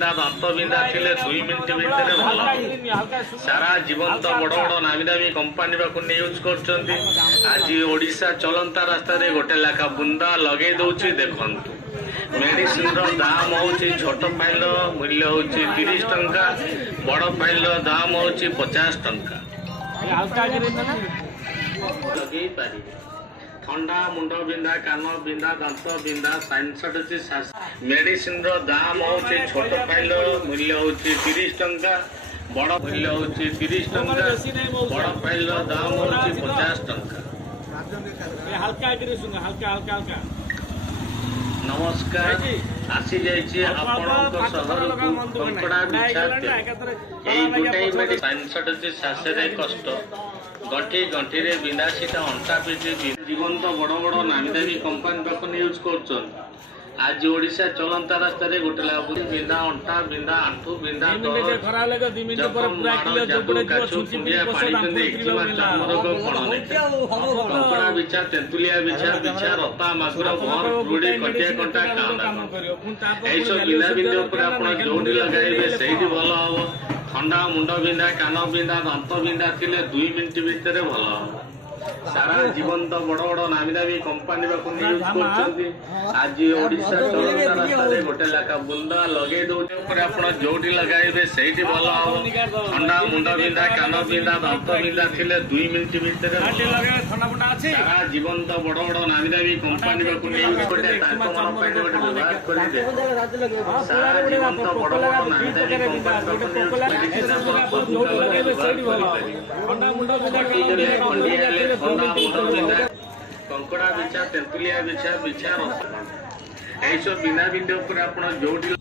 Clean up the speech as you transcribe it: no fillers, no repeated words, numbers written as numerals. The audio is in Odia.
ଦାନ୍ତ ବିନ୍ଧା ଥିଲେ 2 ମିନିଟ୍ ଭିତରେ ଭଲ ସାରା ଜୀବନ ତ ବଡ଼ ବଡ଼ ନାମୀ ଦାମୀ କମ୍ପାନୀ ପାଖକୁ ୟୁଜ୍ କରୁଛନ୍ତି। ଆଜି ଓଡ଼ିଶା ଚଲନ୍ତା ରାସ୍ତାରେ ଗୋଟେ ଲେଖା ବୁନ୍ଦା ଲଗେଇ ଦଉଛି। ଦେଖନ୍ତୁ ମେଡିସିନର ଦାମ ହଉଛି ଛୋଟ ଫାଇଲର ମୂଲ୍ୟ ହଉଛି 30 ଟଙ୍କା, ବଡ଼ ଫାଇଲର ଦାମ ହଉଛି 50 ଟଙ୍କା। ଲଗେଇ ପାରିବେ। ଥଣ୍ଡା, ମୁଣ୍ଡ ବିନ୍ଧା, କାନ ବିନ୍ଧା, ଦାନ୍ତ ବିନ୍ଧା, ସାଇନସାଇଟିସ୍, ମେଡିସିନର ଦାମ ହଉଛି ଛୋଟ ଫାଇଲର ମୂଲ୍ୟ ହଉଛି 30 ଟଙ୍କା, ବଡ଼ ମୂଲ୍ୟ ହଉଛି 30 ଟଙ୍କା, ବଡ଼ ଫାଇଲର ଦାମ ହଉଛି 50 ଟଙ୍କା। ନମସ୍କାର, ଆସି ଯାଇଛି ଆପଣଙ୍କ ସହରକୁ କଙ୍କଡ଼ା ବିଛା ଏଇ ଗୋଟାଏ ସାଇନସାଇଟିସ୍ ଶ୍ୱାସରେ କଷ୍ଟ, ଗଣ୍ଠି ଗଣ୍ଠିରେ ବିନ୍ଧା ସିଧା, ଅଣ୍ଟା ପିଠି ଜୀବନ୍ତ ବଡ଼ ବଡ଼ ନାମୀ ଦାମୀ କମ୍ପାନୀ ପାଖକୁ ୟୁଜ୍ କରୁଛନ୍ତି। ଆଜି ଓଡ଼ିଶା ଚଲନ୍ତା ରାସ୍ତାରେ ଗୋଟେ ଲାଗୁଛି ବିନ୍ଧା, ଅଣ୍ଟା ବିନ୍ଧା, ଆଣ୍ଠୁ ବିନ୍ଧା, କଙ୍କଡ଼ା ବିଛା, ତେନ୍ତୁଲିଆ ବିଛା, ବିଛା, ରତା, ମାଗୁର, ଭଅଁର, ରୁଡ଼ି, କଟିଆ କଣ୍ଟା, এইসব ବିନ୍ଧା ବିନ୍ଧି ଉପରେ ଆପଣ ଯୋଉଠି ଲଗାଇବେ ସେଇଠି ଭଲ ହବ। ଥଣ୍ଡା, ମୁଣ୍ଡ ବିନ୍ଧା, କାନ ବିନ୍ଧା, ଦାନ୍ତ ବିନ୍ଧା ଥିଲେ 2 ମିନିଟ୍ ଭିତରେ ଭଲ ହବ। ସାରା ଜୀବନ ତ ବଡ଼ ବଡ଼ ନାମୀ ଦାମୀ କମ୍ପାନୀ ପାଖକୁ ୟୁଜ୍ କରୁଛନ୍ତି। ଆଜି ଓଡ଼ିଶା ଚଲନ୍ତା ରାସ୍ତାରେ ଗୋଟେ ଲେଖା ବୁନ୍ଦା ଲଗେଇ ଦଉଛି ଉପରେ ଆପଣ ଯୋଉଠି ଲଗାଇବେ ସେଇଠି ଭଲ ହବ। ଥଣ୍ଡା, ମୁଣ୍ଡ ବିନ୍ଧା, କାନ ବିନ୍ଧା, ଦାନ୍ତ ବିନ୍ଧା ଥିଲେ 2 ମିନିଟ୍ ଭିତରେ ସାରା ଜୀବନ ତ ବଡ଼ ବଡ଼ ନାମୀ ଦାମୀ କମ୍ପାନୀ ପାଖକୁ ୟୁଜ୍ କରିବେ। ତାଙ୍କ ମନ ପାଇଁ ଗୋଟେ ବ୍ୟବହାର କରିବେ। ସାରା ଜୀବନ ତ ବଡ଼ ବଡ଼ ନାମୀ ଦାମୀ କମ୍ପାନୀ କଙ୍କଡ଼ା ବିଛା, ତେନ୍ତୁଲିଆ ବିଛା, ବିଛା, ରସ, এইসব ବିନ୍ଧା ବିନ୍ଧି ଉପରେ ଆପଣ ଯୋଉଠି